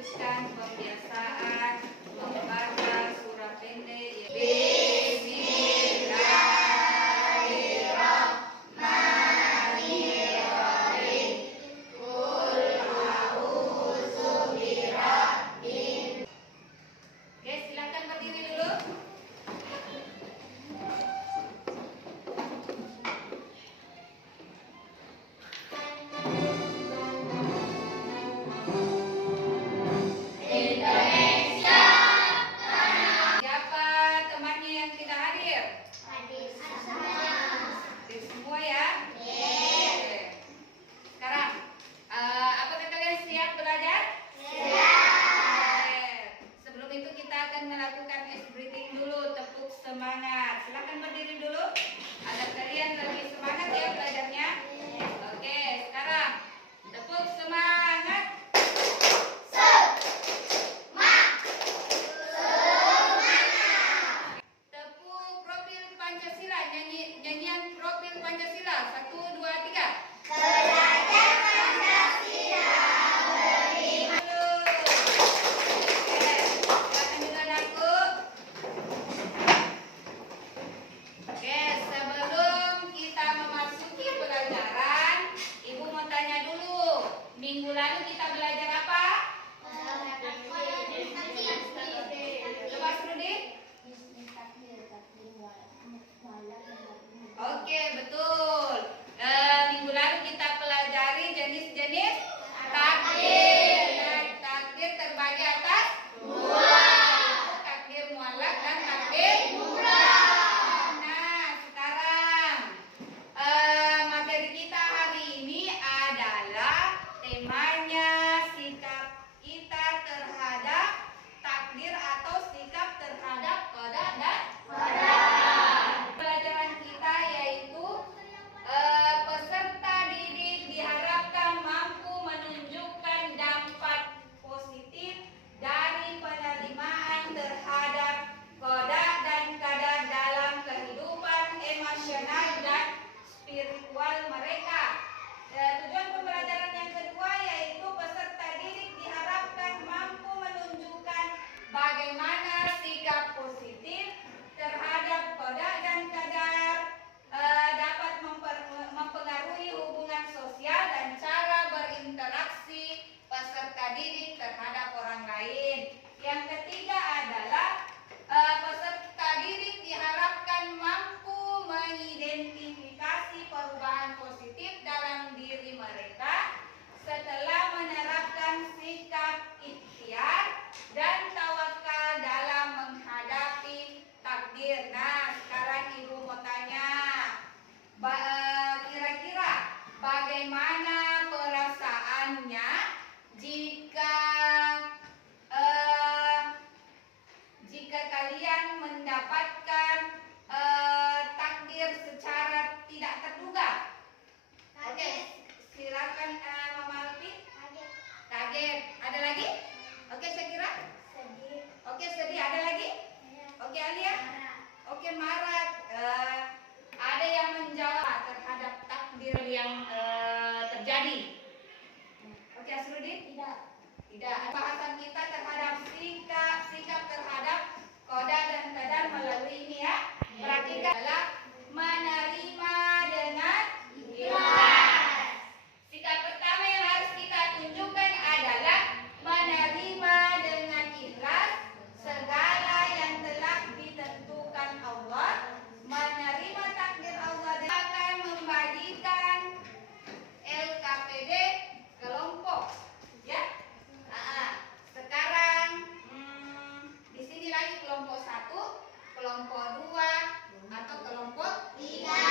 melanjutkan pembiasaan membaca surah pendek. Semangat. Silakan berdiri dulu agar kalian lebih semangat ya belajarnya. Oke, sekarang tepuk semangat. Tepuk profil Pancasila, nyanyian profil Pancasila. 1, 2, 3. Belajar Pancasila. Minggu lalu kita belajar apa? Coba Rudi. Oke, betul. Minggu lalu kita pelajari jenis-jenis takdir. Takdir terbagi atas 2. Takdir muallaq dan takdir murah. Nah, sekarang materi kita hari ini adalah temanya sikap kita terhadap takdir atau sikap terhadap qada dan qadar. Pelajaran kita yaitu peserta didik diharapkan mampu menunjukkan dampak positif dari penerimaan terhadap qada dan qadar dalam kehidupan emosional dan spiritual mereka. Tujuan pembelajaran yang kedua yaitu peserta didik diharapkan mampu menunjukkan bagaimana sikap positif terhadap qada dan qadar dapat mempengaruhi hubungan sosial dan cara berinteraksi peserta didik terhadap orang lain. Yang ketiga adalah peserta didik diharapkan mampu mengidentifikasi perubahan positif dalam diri mereka setelah menerapkan sikap ikhtiar dan tawakal dalam menghadapi takdir. Nah, sekarang Ibu mau tanya, kira-kira bagaimana perasaannya jika kalian mendapatkan takdir secara tidak terduga? Oke, silakan Mama Alfi. Kaget. Ada lagi? Oke, Syakira. Sedih. Oke, sedih. Ada lagi? Oke, Alia. Oke, marah. Ada yang menjawab terhadap takdir yang terjadi. Oke, Asrudin? Tidak. Bahasan kita terhadap sikap terhadap qada dan qadar melalui ini ya. Perhatikan adalah menerima dengan ikhlas. Sikap pertama yang harus kita tunjukkan adalah menerima dengan ikhlas segala yang telah ditentukan Allah, menerima takdir Allah dan akan membagikan LKPD kelompok ya. Sekarang di sini lagi kelompok 1, kelompok 2 atau kelompok 3.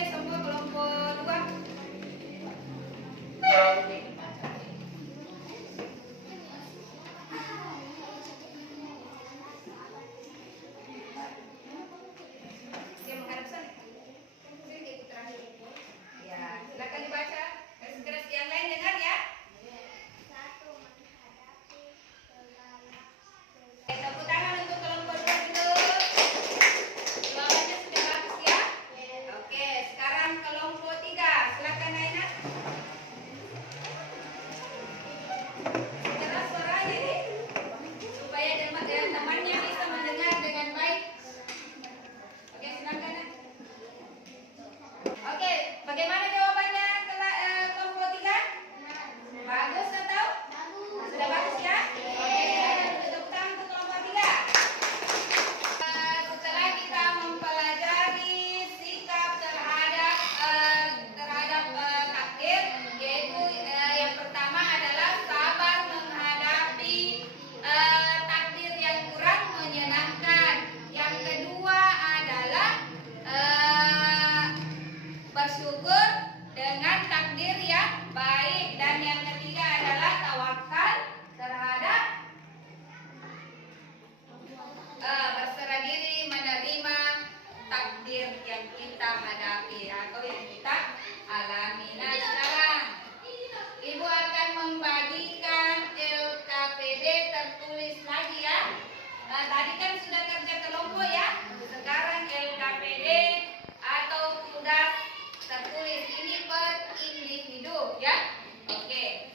boleh semua kelompok 2. Oke, menghadap sana. Sini terakhir. Ya, silakan dibaca. Keras yang lain dengar ya. Tepuk tangan untuk kelompok 2 dulu. Jawabannya sudah bagus ya. Oke, sekarang kelompok 3. Silakan Aina. Keras suaranya nih, supaya temannya bisa mendengar dengan baik. Oke, silakan. Oke, bagaimana jawabannya kelompok 3? Bagus atau? Sudah bagus ya? Oke, tepuk tangan untuk kelompok 3. Setelah kita mempelajari sikap terhadap takdir, yaitu yang pertama adalah sabar menghadapi takdir yang kurang menyenangkan. Yang kedua adalah bersyukur dengan takdir yang baik, dan yang ketiga adalah tawakal terhadap berserah diri menerima takdir yang kita hadapi atau yang kita alami. Nah, sekarang Ibu akan membagikan LKPD tertulis lagi ya. Tadi kan sudah kerja kelompok ya. Sekarang LKPD atau tugas tertulis ini per individu ya. Oke.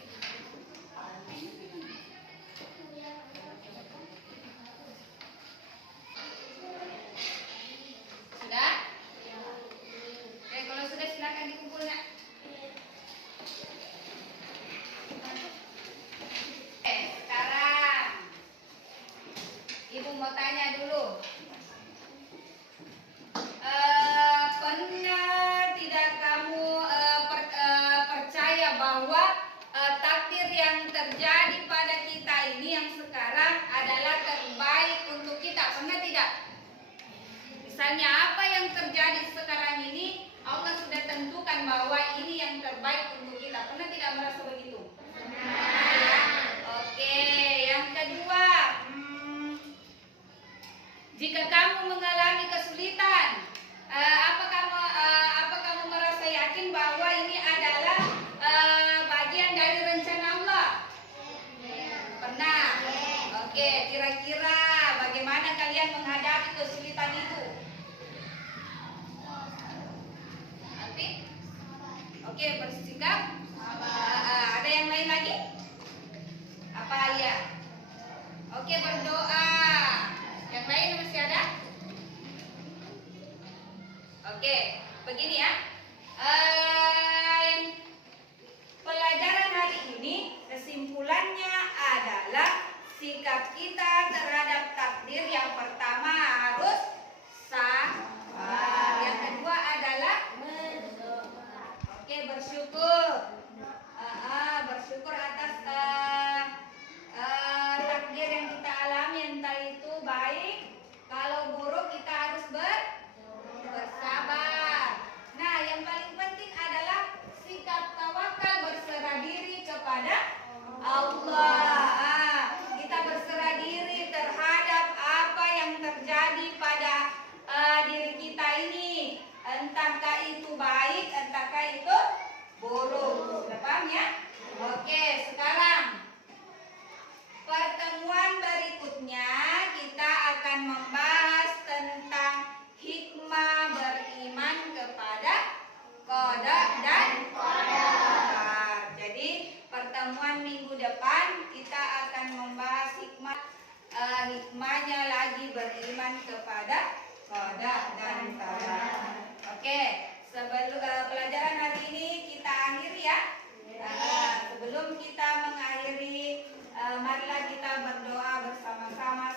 Sudah? Oke, kalau sudah silakan dikumpul nak. Oke, sekarang Ibu mau tanya dulu. Pernah tidak kamu percaya bahwa takdir yang terjadi pada kita ini yang sekarang adalah terbaik untuk kita? Pernah tidak? Misalnya apa yang terjadi sekarang ini, Allah sudah tentukan bahwa ini yang terbaik untuk kita. Pernah tidak merasa begitu? Ya. Oke, yang kedua, jika kamu mengalami kesulitan, apa kamu merasa yakin bahwa ini adalah bagian dari rencana Allah? Pernah? Oke, kira-kira bagaimana kalian menghadapi kesulitan itu? Nanti? Oke, bersikap. Ada yang lain lagi? Apa Alia? Oke, berdoa. Yang lain masih ada? Oke, begini ya. Pelajaran hari ini kesimpulannya adalah sikap kita terhadap takdir yang pertama harus sabar. Yang kedua adalah bersyukur. Bersyukur atas takdir yang kita alami, entah itu baik. Kalau buruk kita harus bersabar. Nah, yang paling penting adalah sikap tawakal, berserah diri kepada Allah. Kita berserah diri terhadap apa yang terjadi pada diri kita ini, entahkah itu baik, entahkah itu buruk. Sudah paham ya? Oke, sekarang pertemuan berikutnya kita akan membahas tentang hikmah beriman kepada qada dan qadar. Jadi pertemuan minggu depan kita akan membahas hikmahnya lagi beriman kepada qada dan qadar. Oke, sebelum pelajaran hari ini kita akhiri ya. Sebelum kita mengakhiri, marilah kita berdoa bersama-sama